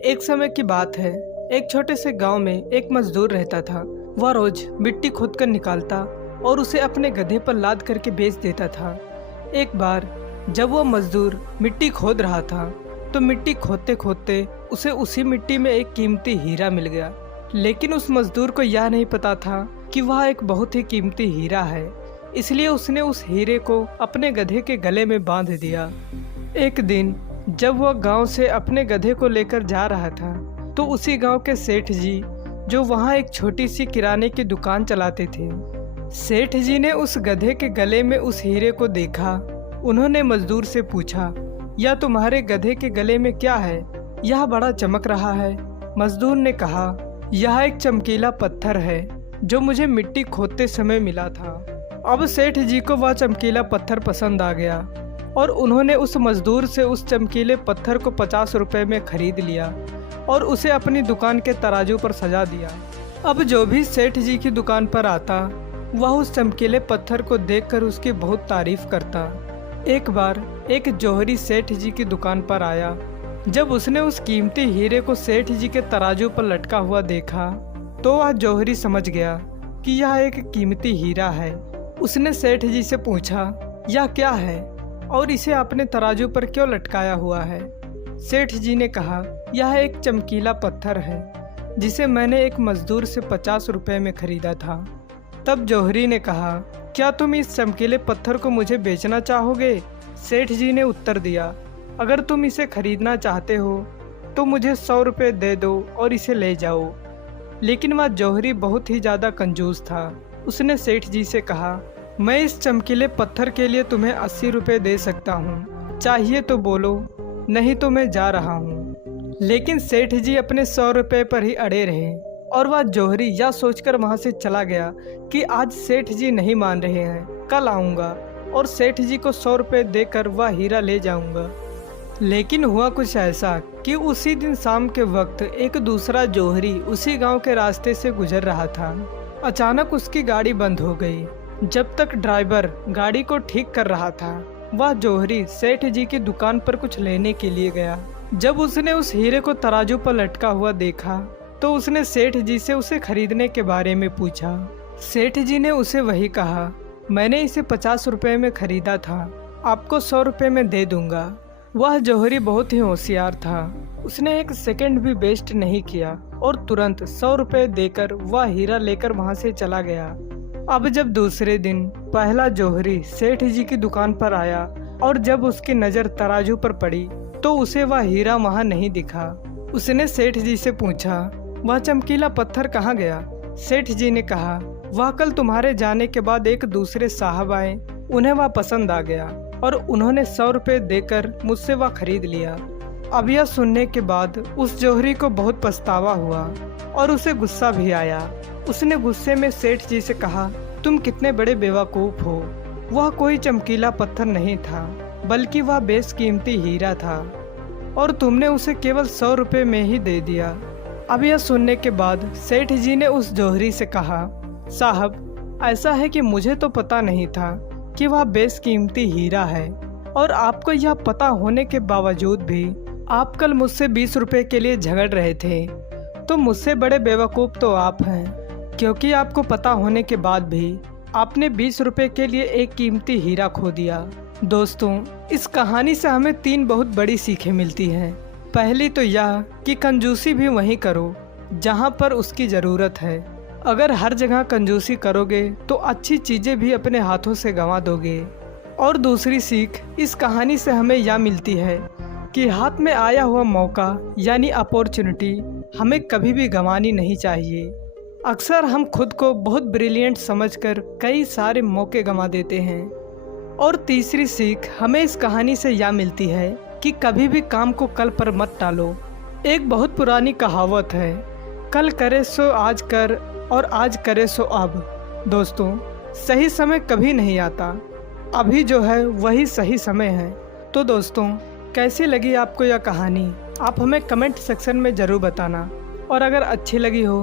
एक समय की बात है। एक छोटे से गांव में एक मजदूर रहता था। वह रोज मिट्टी खोद कर निकालता और उसे अपने गधे पर लाद करके बेच देता था। एक बार जब वह मजदूर मिट्टी खोद रहा था तो मिट्टी खोदते खोदते उसे उसी मिट्टी में एक कीमती हीरा मिल गया। लेकिन उस मजदूर को यह नहीं पता था कि वह एक बहुत ही कीमती हीरा है, इसलिए उसने उस हीरे को अपने गधे के गले में बांध दिया। एक दिन जब वह गांव से अपने गधे को लेकर जा रहा था तो उसी गांव के सेठ जी, जो वहां एक छोटी सी किराने की दुकान चलाते थे, सेठ जी ने उस गधे के गले में उस हीरे को देखा। उन्होंने मजदूर से पूछा, यह तुम्हारे गधे के गले में क्या है? यह बड़ा चमक रहा है। मजदूर ने कहा, यह एक चमकीला पत्थर है जो मुझे मिट्टी खोदते समय मिला था। अब सेठ जी को वह चमकीला पत्थर पसंद आ गया और उन्होंने उस मजदूर से उस चमकीले पत्थर को 50 रुपए में खरीद लिया और उसे अपनी दुकान के तराजू पर सजा दिया। अब जो भी सेठ जी की दुकान पर आता वह उस चमकीले पत्थर को देखकर उसकी बहुत तारीफ करता। एक बार एक जौहरी सेठ जी की दुकान पर आया। जब उसने उस कीमती हीरे को सेठ जी के तराजू पर लटका हुआ देखा तो वह जौहरी समझ गया कि यह एक कीमती हीरा है। उसने सेठ जी से पूछा, यह क्या है और इसे आपने तराजू पर क्यों लटकाया हुआ है? सेठ जी ने कहा, यह एक चमकीला पत्थर है जिसे मैंने एक मजदूर से 50 रुपए में खरीदा था। तब जौहरी ने कहा, क्या तुम इस चमकीले पत्थर को मुझे बेचना चाहोगे? सेठ जी ने उत्तर दिया, अगर तुम इसे खरीदना चाहते हो तो मुझे 100 रुपये दे दो और इसे ले जाओ। लेकिन वह जौहरी बहुत ही ज़्यादा कंजूस था। उसने सेठ जी से कहा, मैं इस चमकीले पत्थर के लिए तुम्हें 80 रुपये दे सकता हूँ, चाहिए तो बोलो, नहीं तो मैं जा रहा हूँ। लेकिन सेठ जी अपने 100 रुपये पर ही अड़े रहे और वह जौहरी यह सोचकर वहाँ से चला गया कि आज सेठ जी नहीं मान रहे हैं, कल आऊँगा और सेठ जी को 100 रुपये देकर वह हीरा ले जाऊँगा। लेकिन हुआ कुछ ऐसा कि उसी दिन शाम के वक्त एक दूसरा जौहरी उसी गांव के रास्ते से गुजर रहा था। अचानक उसकी गाड़ी बंद हो गई। जब तक ड्राइवर गाड़ी को ठीक कर रहा था वह जौहरी सेठ जी की दुकान पर कुछ लेने के लिए गया। जब उसने उस हीरे को तराजू पर लटका हुआ देखा तो उसने सेठ जी से उसे खरीदने के बारे में पूछा। सेठ जी ने उसे वही कहा, मैंने इसे 50 रुपये में खरीदा था, आपको 100 रुपये में दे दूंगा। वह जौहरी बहुत ही होशियार था। उसने एक सेकंड भी वेस्ट नहीं किया और तुरंत 100 रुपये देकर वह हीरा लेकर वहां से चला गया। अब जब दूसरे दिन पहला जौहरी सेठ जी की दुकान पर आया और जब उसकी नज़र तराजू पर पड़ी तो उसे वह हीरा वहां नहीं दिखा। उसने सेठ जी से पूछा, वह चमकीला पत्थर कहाँ गया? सेठ जी ने कहा, वह कल तुम्हारे जाने के बाद एक दूसरे साहब आए, उन्हें वह पसंद आ गया और उन्होंने 100 रुपये देकर मुझसे वह खरीद लिया। अब यह सुनने के बाद उस जौहरी को बहुत पछतावा हुआ और उसे गुस्सा भी आया। उसने गुस्से में सेठ जी से कहा, तुम कितने बड़े बेवकूफ़ हो, वह कोई चमकीला पत्थर नहीं था बल्कि वह बेशकीमती हीरा था और तुमने उसे केवल 100 रुपये में ही दे दिया। अब यह सुनने के बाद सेठ जी ने उस जौहरी से कहा, साहब ऐसा है कि मुझे तो पता नहीं था कि वह बेशकीमती हीरा है और आपको यह पता होने के बावजूद भी आप कल मुझसे 20 रुपये के लिए झगड़ रहे थे, तो मुझसे बड़े बेवकूफ़ तो आप हैं, क्योंकि आपको पता होने के बाद भी आपने 20 रुपये के लिए एक कीमती हीरा खो दिया। दोस्तों, इस कहानी से हमें 3 बहुत बड़ी सीखें मिलती हैं। पहली तो यह कि कंजूसी भी वहीं करो जहां पर उसकी ज़रूरत है। अगर हर जगह कंजूसी करोगे तो अच्छी चीज़ें भी अपने हाथों से गंवा दोगे। और दूसरी सीख इस कहानी से हमें यह मिलती है कि हाथ में आया हुआ मौका यानी अपॉर्चुनिटी हमें कभी भी गंवानी नहीं चाहिए। अक्सर हम खुद को बहुत ब्रिलियंट समझकर कई सारे मौके गंवा देते हैं। और तीसरी सीख हमें इस कहानी से यह मिलती है कि कभी भी काम को कल पर मत टालो। एक बहुत पुरानी कहावत है, कल करे सो आज कर और आज करे सो अब। दोस्तों, सही समय कभी नहीं आता, अभी जो है वही सही समय है। तो दोस्तों, कैसी लगी आपको यह कहानी? आप हमें कमेंट सेक्शन में ज़रूर बताना और अगर अच्छी लगी हो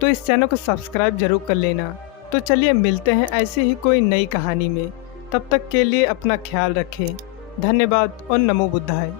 तो इस चैनल को सब्सक्राइब जरूर कर लेना। तो चलिए मिलते हैं ऐसी ही कोई नई कहानी में। तब तक के लिए अपना ख्याल रखें। धन्यवाद और नमो बुद्धाय।